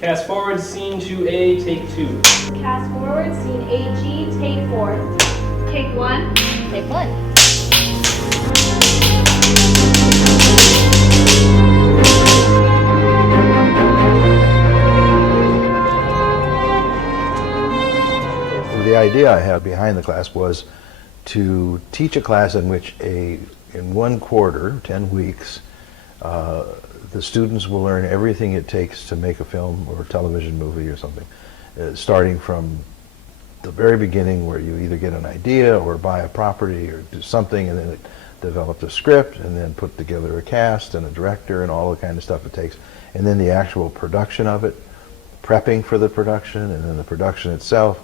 Cast forward, scene 2A, take 2. Cast forward, scene AG, take 4. Take 1. Take 1. The idea I had behind the class was to teach a class in which in 1 quarter, 10 weeks, the students will learn everything it takes to make a film or a television movie or something, starting from the very beginning where you either get an idea or buy a property or do something and then develop a script and then put together a cast and a director and all the kind of stuff it takes, and then the actual production of it, prepping for the production, and then the production itself,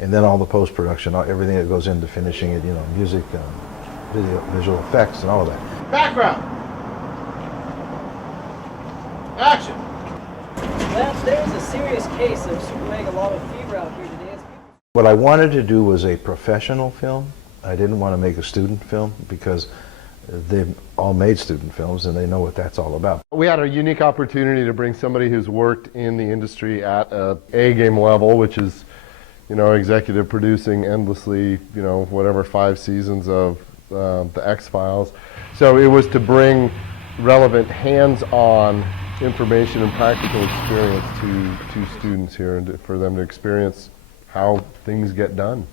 and then all the post-production, everything that goes into finishing it, music, visual effects, and all of that. Background. Action. Well, there's a serious case of supermegalotto fever out here today. What I wanted to do was a professional film. I didn't want to make a student film because they've all made student films and they know what that's all about. We had a unique opportunity to bring somebody who's worked in the industry at a A-game level, which is executive producing endlessly, whatever 5 seasons of the X-Files. So it was to bring relevant hands-on information and practical experience to students here and for them to experience how things get done.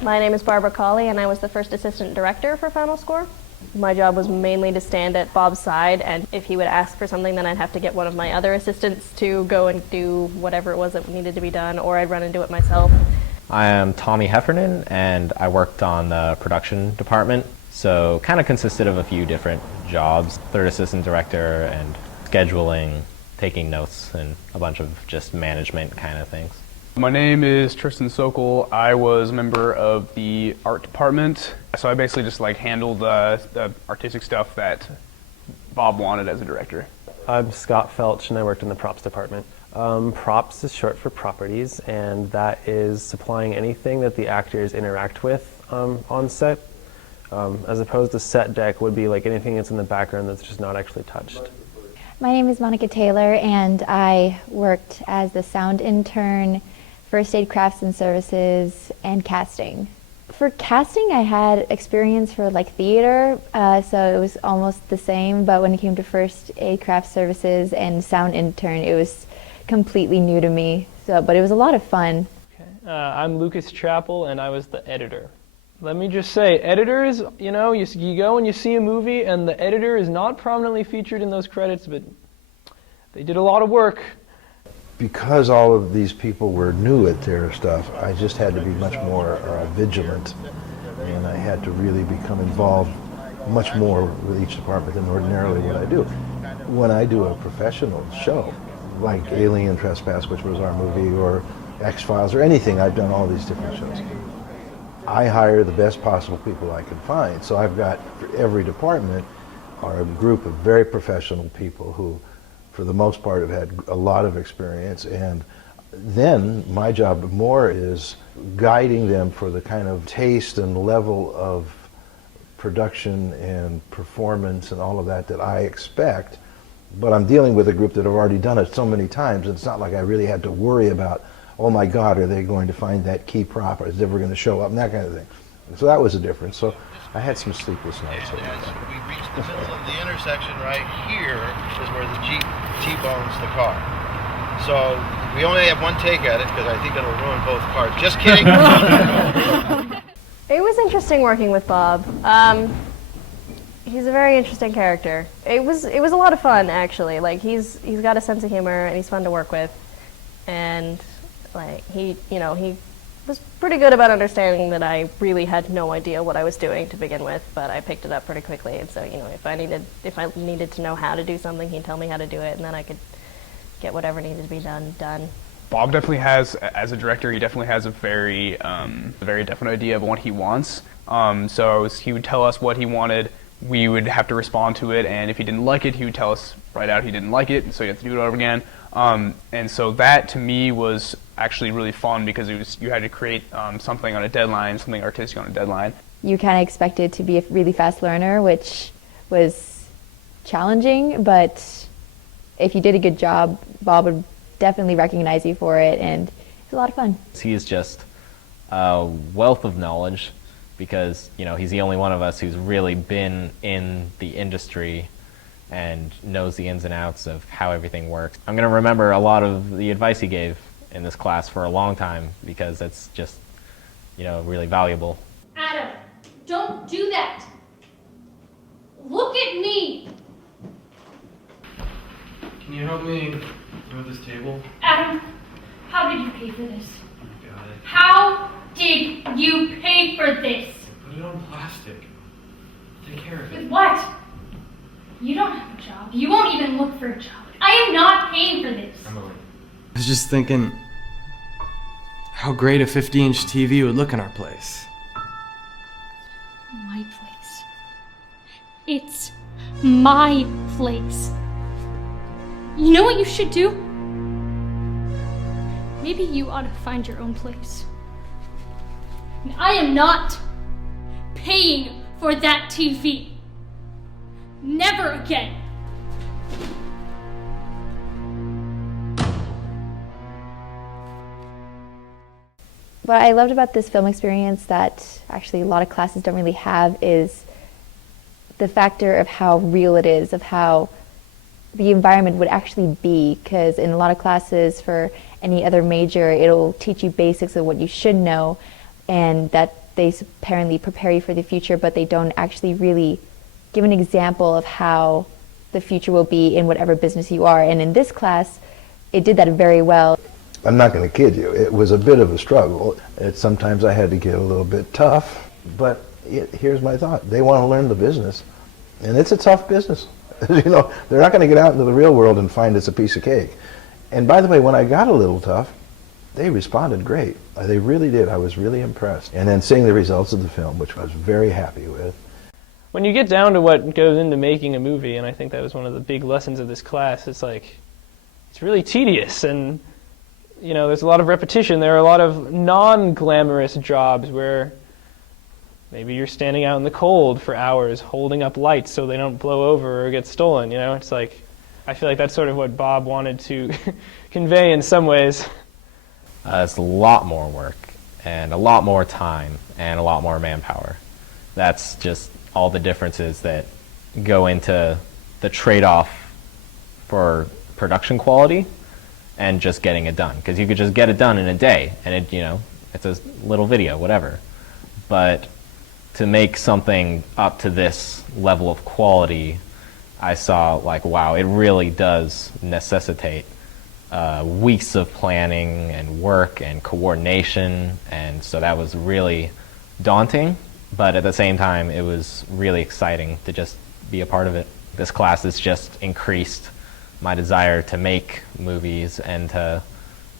My name is Barbara Colley, and I was the first assistant director for Final Score. My job was mainly to stand at Bob's side, and if he would ask for something, then I'd have to get one of my other assistants to go and do whatever it was that needed to be done, or I'd run and do it myself. I am Tommy Heffernan, and I worked on the production department, so kind of consisted of a few different jobs: third assistant director and scheduling, taking notes, and a bunch of just management kind of things. My name is Tristan Sokol. I was a member of the art department, so I basically just handled the artistic stuff that Bob wanted as a director. I'm Scott Felch, and I worked in the props department. Props is short for properties, and that is supplying anything that the actors interact with on set, as opposed to set deck would be like anything that's in the background that's just not actually touched. My name is Monica Taylor, and I worked as the sound intern, first aid crafts and services, and casting. For casting, I had experience for theater, so it was almost the same, but when it came to first aid craft services and sound intern, it was completely new to me, but it was a lot of fun. Okay. I'm Lucas Chappell, and I was the editor. Let me just say, editors, you go and you see a movie, and the editor is not prominently featured in those credits, but they did a lot of work. Because all of these people were new at their stuff, I just had to be much more vigilant, and I had to really become involved much more with each department than ordinarily what I do. When I do a professional show, like Alien Trespass, which was our movie, or X-Files, or anything, I've done all these different shows. I hire the best possible people I can find. So I've got, for every department, are a group of very professional people who, for the most part, have had a lot of experience, and then my job more is guiding them for the kind of taste and level of production and performance and all of that that I expect. But I'm dealing with a group that have already done it so many times, it's not like I really had to worry about, oh my God, are they going to find that key prop, or is it ever going to show up, and that kind of thing. So that was a difference. So I had some sleepless nights. And as we reach the middle of the intersection right here is where the Jeep T-bones the car. So we only have one take at it because I think it'll ruin both cars. Just kidding. It was interesting working with Bob. He's a very interesting character. It was a lot of fun, actually. He's got a sense of humor, and he's fun to work with, and he was pretty good about understanding that I really had no idea what I was doing to begin with, but I picked it up pretty quickly. And so, if I needed to know how to do something, he'd tell me how to do it, and then I could get whatever needed to be done. Bob definitely has, as a director, he definitely has a very definite idea of what he wants. So he would tell us what he wanted. We would have to respond to it, and if he didn't like it, he would tell us right out he didn't like it, and so you have to do it over again. And so that, to me, was actually really fun because you had to create something on a deadline, something artistic on a deadline. You kind of expected to be a really fast learner, which was challenging, but if you did a good job, Bob would definitely recognize you for it, and it's a lot of fun. He is just a wealth of knowledge because, you know, he's the only one of us who's really been in the industry and knows the ins and outs of how everything works. I'm going to remember a lot of the advice he gave in this class for a long time because it's just, you know, really valuable. Adam, don't do that. Look at me. Can you help me move this table? Adam, how did you pay for this? Got it. How did you pay for this? Put it on plastic. Take care of With it. what? You don't have a job. You won't even look for a job. I am not paying for this. Emily. I was just thinking how great a 50-inch TV would look in our place. My place. It's my place. You know what you should do? Maybe you ought to find your own place. And I am not paying for that TV. Never again. What I loved about this film experience that actually a lot of classes don't really have is the factor of how real it is, of how the environment would actually be, because in a lot of classes for any other major, it'll teach you basics of what you should know, and that they apparently prepare you for the future, but they don't actually really give an example of how the future will be in whatever business you are. And in this class, it did that very well. I'm not going to kid you. It was a bit of a struggle. Sometimes I had to get a little bit tough, but here's my thought. They want to learn the business, and it's a tough business. You know, they're not going to get out into the real world and find it's a piece of cake. And by the way, when I got a little tough, they responded great. They really did. I was really impressed. And then seeing the results of the film, which I was very happy with. When you get down to what goes into making a movie, and I think that was one of the big lessons of this class, it's like, it's really tedious, and you know, there's a lot of repetition. There are a lot of non-glamorous jobs where maybe you're standing out in the cold for hours holding up lights so they don't blow over or get stolen, you know? It's like, I feel like that's sort of what Bob wanted to convey in some ways. It's a lot more work and a lot more time and a lot more manpower. That's just all the differences that go into the trade-off for production quality and just getting it done. Because you could just get it done in a day and it, you know, it's a little video, whatever. But to make something up to this level of quality, I saw like, wow, it really does necessitate weeks of planning and work and coordination, and so that was really daunting, but at the same time it was really exciting to just be a part of it. This class has just increased my desire to make movies and to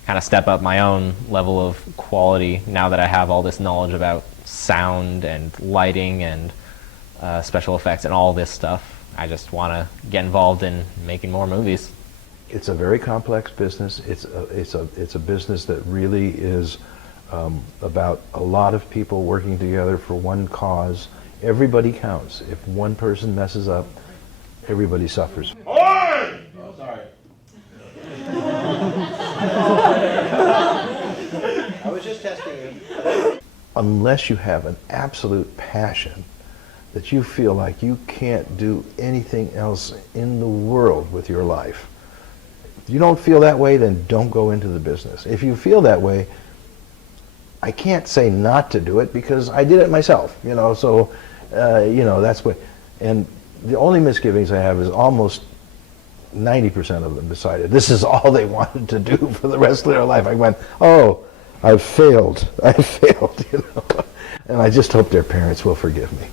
kind of step up my own level of quality now that I have all this knowledge about sound and lighting and special effects and all this stuff. I just want to get involved in making more movies. It's a very complex business. It's a business that really is about a lot of people working together for one cause. Everybody counts. If one person messes up, everybody suffers. Oh, sorry. I was just testing you. Unless you have an absolute passion that you feel like you can't do anything else in the world with your life. If you don't feel that way, then don't go into the business. If you feel that way, I can't say not to do it because I did it myself, you know, so, you know, that's what, and the only misgivings I have is almost 90% of them decided this is all they wanted to do for the rest of their life. I went, oh, I've failed, you know, and I just hope their parents will forgive me.